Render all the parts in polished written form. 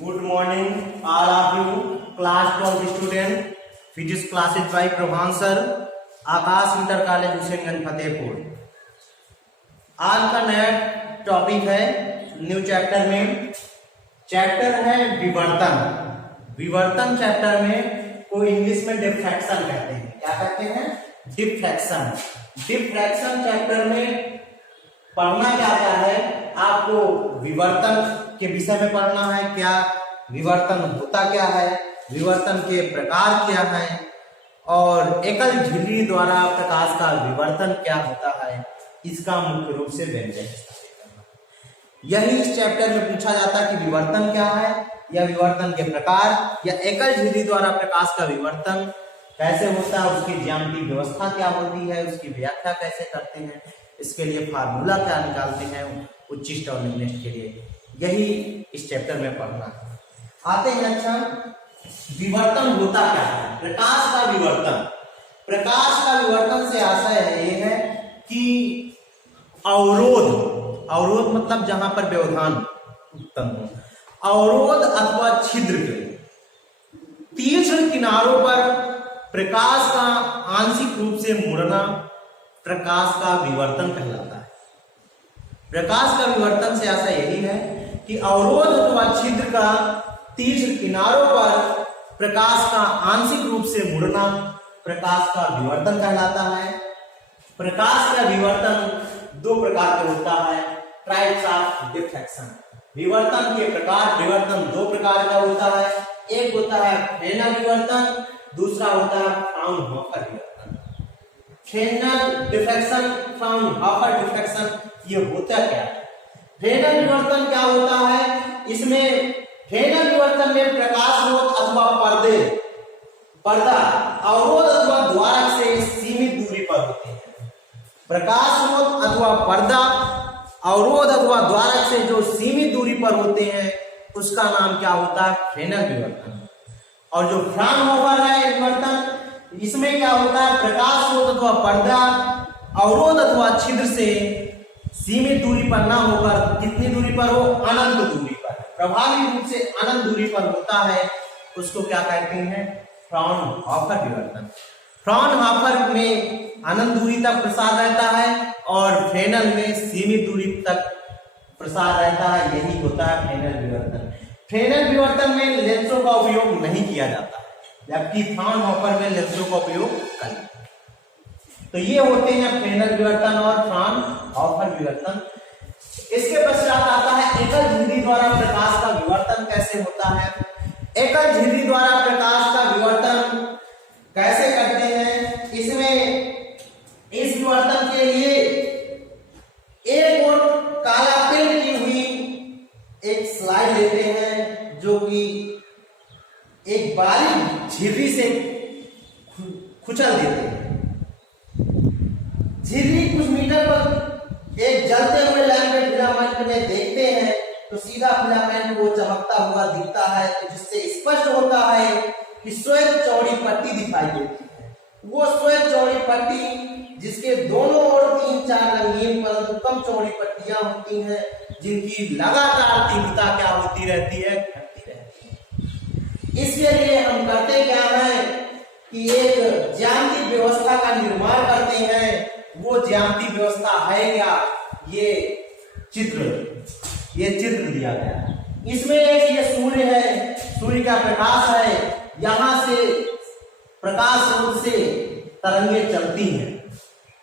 Good morning, all of you, class 12 student, physics classes by Prabhan sir, Akash inter college Husainganj Fatehpur. आज का नया topic है new chapter में। Chapter है विवर्तन। विवर्तन चैप्टर में को इंग्लिश में डिफ्रैक्शन कहते हैं। क्या कहते हैं? डिफ्रैक्शन। डिफ्रैक्शन चैप्टर में पढ़ना क्या क्या है? आपको विवर्तन के विषय में पढ़ना है। क्या विवर्तन होता क्या है, विवर्तन के प्रकार क्या है, और एकल झिल्ली द्वारा प्रकाश का विवर्तन क्या होता है, इसका मुख्य रूप से व्यंजन। यही इस चैप्टर में पूछा जाता है कि विवर्तन क्या है, या विवर्तन के प्रकार, या एकल झिल्ली द्वारा प्रकाश का विवर्तन कैसे होता है, उसकी ज्यामितीय व्यवस्था क्या होती है, उसकी व्याख्या कैसे करते हैं, इसके लिए फार्मूला क्या निकालते हैं उच्चिष्ट और निम्निष्ट के लिए। यही इस चैप्टर में पढ़ना है। आते हैं। अच्छा, विवर्तन होता क्या है? प्रकाश का विवर्तन। प्रकाश का विवर्तन से आशय है ये है कि अवरोध, अवरोध मतलब जहां पर व्यवधान उत्पन्न हो, अवरोध अथवा छिद्र के तीक्ष्ण किनारों पर प्रकाश का आंशिक रूप से मुड़ना प्रकाश का विवर्तन कहलाता है। प्रकाश का विवर्तन से आशय यही है कि अवरोध अथवा छिद्र का तीक्ष्ण किनारों पर प्रकाश का आंशिक रूप से मुड़ना प्रकाश का विवर्तन कहलाता है। प्रकाश का विवर्तन दो प्रकार का होता है, टाइप्स ऑफ डिफ्रैक्शन। विवर्तन के प्रकार, विवर्तन दो प्रकार का होता है। एक होता है फ्रेनेल विवर्तन, दूसरा होता है फ्राउनहोफर विवर्तन। फ्रेनेल डिफ्रैक्शन, फ्राउनहोफर डिफ्रैक्शन, ये होता क्या है? फ्रेनेल विवर्तन क्या होता है? इसमें फ्रेनेल विवर्तन में प्रकाश स्रोत अथवा पर्दा अवरोध अथवा द्वारक से सीमित दूरी पर होते हैं। प्रकाश स्रोत अथवा पर्दा अवरोध अथवा द्वारक से जो सीमित दूरी पर होते हैं उसका नाम क्या होता है? फ्रेनेल विवर्तन। और जो फ्राउनहोफर है विवर्तन, इसमें क्या होता है? प्रकाश स्रोत अथवा पर्दा अवरोध अथवा छिद्र से सीमित दूरी पर ना होकर कितनी दूरी पर हो? अनंत दूरी पर, प्रभावी रूप से अनंत दूरी पर होता है, उसको क्या कहते हैं? फ्राउनहोफर विवर्तन। फ्राउनहोफर में अनंत दूरी तक प्रसार रहता है और फ्रेनेल में सीमित दूरी तक प्रसार रहता है, यही होता है फ्रेनेल विवर्तन। फ्रेनेल विवर्तन में लेंसों का उपयोग नहीं किया जाता, जबकि फ्राउनहोफर में लेंसों का उपयोग करते। तो ये होते हैं फ्रेनेल विवर्तन और फ्राउनहोफर विवर्तन। इसके पश्चात आता है एकल झिल्ली द्वारा प्रकाश का विवर्तन कैसे होता है। एकल झिल्ली द्वारा प्रकाश का विवर्तन कैसे करते हैं? इसमें इस विवर्तन के लिए एक और काला पेंट की हुई एक स्लाइड लेते हैं, जो कि एक बारीक झिल्ली से खुचल देते हैं। झिल्ली कुछ मीटर पर एक जलते हुए लैंप फिलामेंट में देखते हैं तो सीधा फिलामेंट वो चमकता हुआ दिखता है, तो जिससे स्पष्ट होता है कि श्वेत चौड़ी पट्टी दिखाई देती है। वो श्वेत चौड़ी पट्टी जिसके दोनों ओर 3-4 रंगीन परंतु कम चौड़ी पट्टियां होती हैं, जिनकी लगातार तीव्रता क्या होती रहती है? घटती रहती है। इसके लिए हम करते क्या है कि एक ज्यामितीय व्यवस्था का निर्माण करते हैं। वो ज्यामितीय व्यवस्था है क्या? ये चित्र दिया गया है। इसमें एक ये सूर्य है, सूर्य का प्रकाश है, यहां से प्रकाश स्रोत से तरंगे चलती हैं।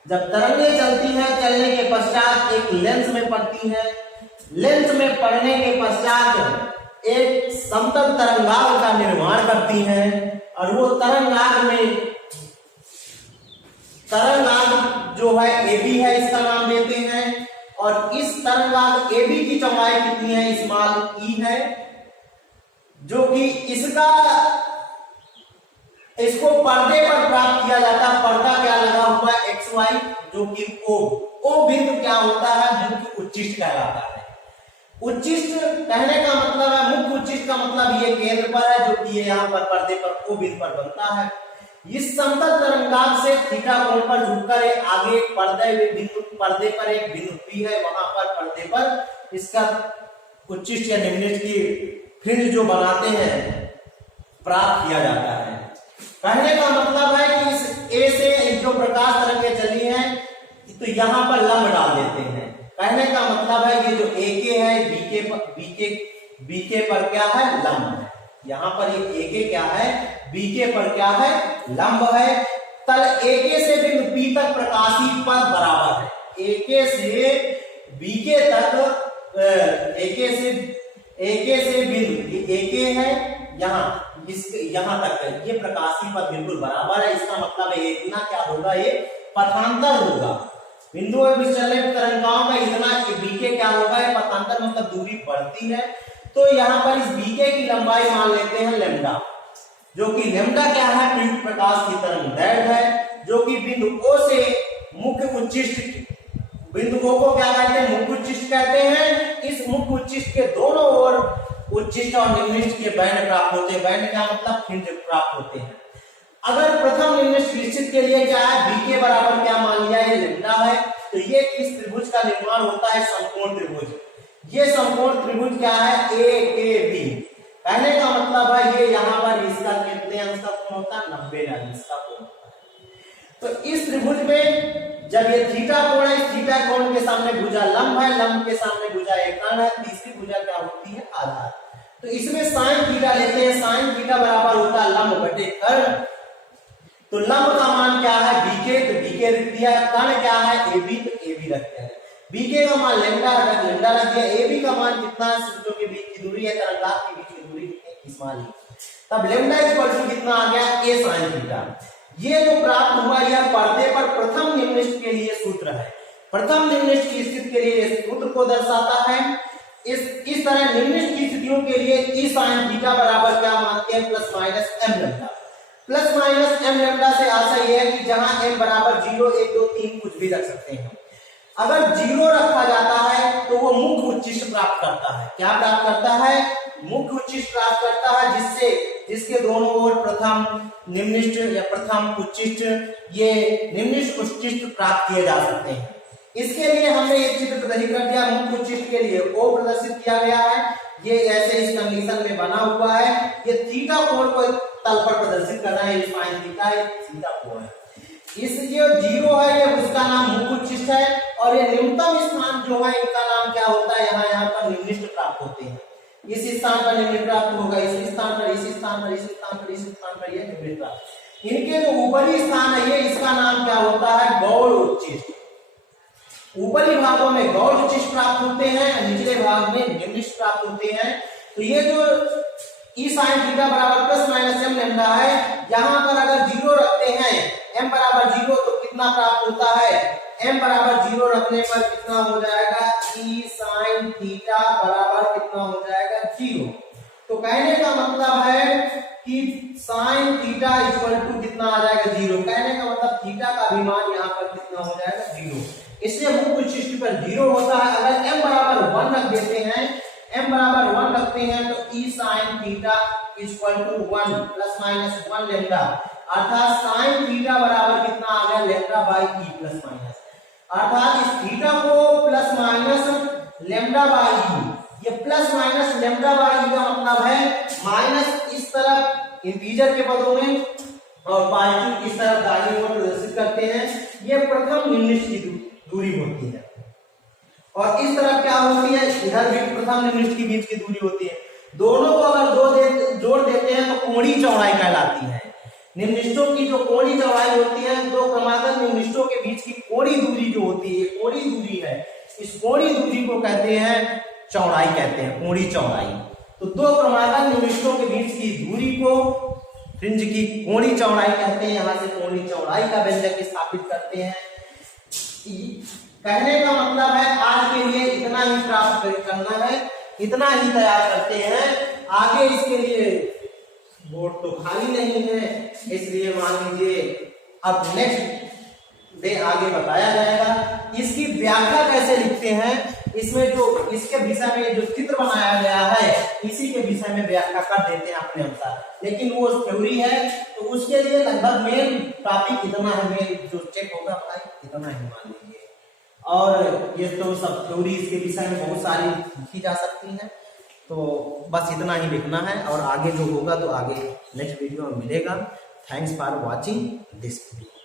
जब तरंगे चलती हैं, चलने के पश्चात एक लेंस में पड़ती हैं। लेंस में पड़ने के पश्चात एक समतल तरंगाग्र का निर्माण करती हैं, और वो तरंगाग्र जो है AB है, इसका नाम देते हैं। और इस तरंगाग्र AB की चौड़ाई कितनी है? स्मॉल e है, जो कि इसको पर्दे पर प्राप्त किया जाता है। पर्दा क्या लगा हुआ है? XY, जो कि O बिंदु क्या होता है? जो कि उच्चिष्ट कहलाता है। उच्चिष्ट कहने का मतलब है, मुख्य उच्चिष्ट का मतलब ये केंद्र पर है, जो कि ये यहाँ पर पर्दे पर O बिंदु पर बनता है। इस समतल तरंगाग्र से थीटा कोण पर झुककर आगे पर्दे पर एक बिंदु P है, वहां पर पर्दे पर इसका उच्चिष्ट या निम्निष्ट की फ्रिंज जो बनाते हैं प्राप्त किया जाता है। कहने का मतलब है कि इस ए से जो प्रकाश तरंगें चली हैं तो यहां पर लंब डाल देते हैं। कहने का मतलब है ये जो AK है बीके पर क्या है, लंब है। यहां पर ये AK क्या है, BK पर क्या है, लंब है। तल AK से बिंदु P तक प्रकाशीय पथ बराबर है। AK से BK तक AK से बिंदु AK है यहां तक है, ये प्रकाशीय पथ बिल्कुल बराबर है। इसका मतलब है इतना क्या होगा, ये पथांतर होगा। बिंदु और विचलने तरंगाओं का इतना बीके क्या होगा, ये पथांतर मतलब दूरी बढ़ती है। तो यहाँ पर इस बीके की लंबाई मान लेते हैं लैम्डा, जो कि लैम्डा क्या है, प्रयुक्त प्रकाश की तरंग दैर्घ्य है, जो कि बिंदु O से मुख्य उच्चिष्ट, बिंदु O को क्या कहते हैं, मुख्य उच्चिष्ट कहते हैं। इस मुख्य उच्चिष्ट के दोनों ओर उच्चिष्ट और निम्निष्ट के बैंड प्राप्त होते हैं। बैंड का मतलब फ्रिंज प्राप्त होते हैं। अगर प्रथम निम्निष्ट निश्चित के लिए क्या है, बीके बराबर क्या मान लिया, ये लैम्डा है, तो ये किस त्रिभुज का निर्माण होता है, समकोण त्रिभुज। ये समकोण त्रिभुज क्या है, AAB। कहने का मतलब है ये यहाँ पर इसका कितने अंश का कोण होता है, 90 अंश का कोण होता है। तो इस त्रिभुज में जब ये थीटा कोण है, इस थीटा कोण के सामने भुजा लंब है, लंब के सामने भुजा एक कर्ण है, तीसरी भुजा क्या होती है, आधार। तो इसमें साइन थीटा लेते हैं, साइन थीटा बराबर होता है लंब बटे कर्ण। तो लंब का मान क्या है, बीके, तो बीके रख दिया। कर्ण क्या है, AB, तो AB रखते हैं। बीके का मान लैम्डा रख दिया। AB का मान कितना है, सूत्रों के बीच की दूरी है, तरंगात के बीच की दूरी कितनी, इस्माली। तब लैम्डा इक्वल टू कितना आ गया, A sin थीटा। ये जो प्राप्त हुआ यह पर्दे पर प्रथम निम्निष्ट के लिए सूत्र है। प्रथम निम्निष्ट की स्थिति के लिए इस सूत्र को दर्शाता है। इस तरह निम्निष्ट की स्थितियों के लिए E sin थीटा बराबर क्या मानते हैं, plus minus m lambda. Plus minus m lambda से आशय यह है कि जहां m बराबर 0, 1, 2, 3 कुछ भी रख सकते हैं। अगर 0 रखा जाता है तो वो मुख्य उच्चिष्ट प्राप्त करता है। क्या प्राप्त करता है, मुख्य उच्चिष्ट प्राप्त करता है, जिसके दोनों ओर प्रथम निम्निष्ट या प्रथम उच्चिष्ट, ये निम्निष्ट उच्चिष्ट प्राप्त किए जा सकते हैं। इसके लिए हमने एक चित्र प्रदर्शित कर दिया। मुख्य उच्चिष्ट के लिए O प्रदर्शित किया गया है, ये ऐसे इस कंडीशन में बना हुआ है। ये थीटा कोण को तल पर प्रदर्शित करना है, sin थीटा थीटा कोण है। इस जो 0 है ये उसका नाम मुख्य उच्चिष्ट है, और ये निम्नतम स्थान जो है इनका नाम क्या होता है, यहाँ पर निम्निष्ट प्राप्त होते हैं। इस स्थान पर निम्निष्ट प्राप्त होगा, इस स्थान पर, इस स्थान पर, इस स्थान पर, इस स्थान पर ये निम्निष्ट प्राप्त। इनके जो ऊपरी स्थान है ये, इसका नाम क्या होता है, गौड़ उच्चिष्ट। ऊपरी भागों में गौड़ उच्चिष्ट प्राप्त होते हैं, निचले भाग में निम्निष्ट प्राप्त होते हैं। तो ये जो E sin थीटा बराबर प्लस माइनस m लैम्डा है, यहाँ पर अगर 0 रखते हैं, m बराबर 0, तो कितना प्राप्त होता है, m बराबर 0 रखने पर कितना हो जाएगा, E sin थीटा बराबर कितना हो जाएगा, 0। तो कहने का मतलब है कि sin थीटा इक्वल टू कितना आ जाएगा, 0। कहने का मतलब थीटा का भी मान यहाँ पर कितना हो जाएगा, 0। इसलिए मुख्य उच्चिष्ट पर 0 होता है। अगर m बराबर 1 रख देते हैं, m बराबर 1 रखते हैं तो E sin theta equal to 1 plus minus 1 lambda, अर्थात sin थीटा बराबर कितना आ गया, lambda by E plus minus. अर्थात इस थीटा को plus minus lambda by E, ये plus minus lambda by E का मतलब है माइनस इस तरफ इंटीजर के पदों में और पॉजिटिव इस तरफ दाहिनी ओर प्रदर्शित करते हैं। ये प्रथम निम्निष्ट की दूरी होती है, और इस तरफ क्या होती है, इधर भी प्रथम निम्निष्ट के बीच की दूरी होती है। दोनों को अगर जोड़ देते हैं तो कोणीय चौड़ाई कहलाती है। निम्निष्टों की जो कोणीय चौड़ाई होती है, दो क्रमागत निम्निष्टों के बीच की कोणीय दूरी जो होती है, कोणीय दूरी है, इस कोणीय दूरी को कहते हैं चौड़ाई, कहते हैं कोणीय चौड़ाई। तो दो क्रमागत निम्निष्टों के बीच की दूरी को फ्रिंज की कोणीय चौड़ाई कहते हैं। यहां से कोणीय चौड़ाई का व्यंजक स्थापित करते हैं। कहने का मतलब है आज के लिए इतना ही प्राप्त करना है, इतना ही तैयार करते हैं। आगे इसके लिए बोर्ड तो खाली नहीं है, इसलिए मान लीजिए अब नेक्स्ट डे आगे बताया जाएगा। इसकी व्याख्या कैसे लिखते हैं, इसमें जो इसके विषय में जो चित्र बनाया गया है, इसी के विषय में व्याख्या कर देते हैं अपने अनुसार। लेकिन वो थ्योरी है, तो उसके लिए लगभग मेन टॉपिक इतना है, मेन जो चेक होगा भाई इतना ही मान लीजिए। और ये तो सब थ्योरी इसके विषय में बहुत सारी लिखी जा सकती है। तो बस इतना ही लिखना है, और आगे जो होगा तो आगे नेक्स्ट वीडियो में मिलेगा। Thanks for watching this video.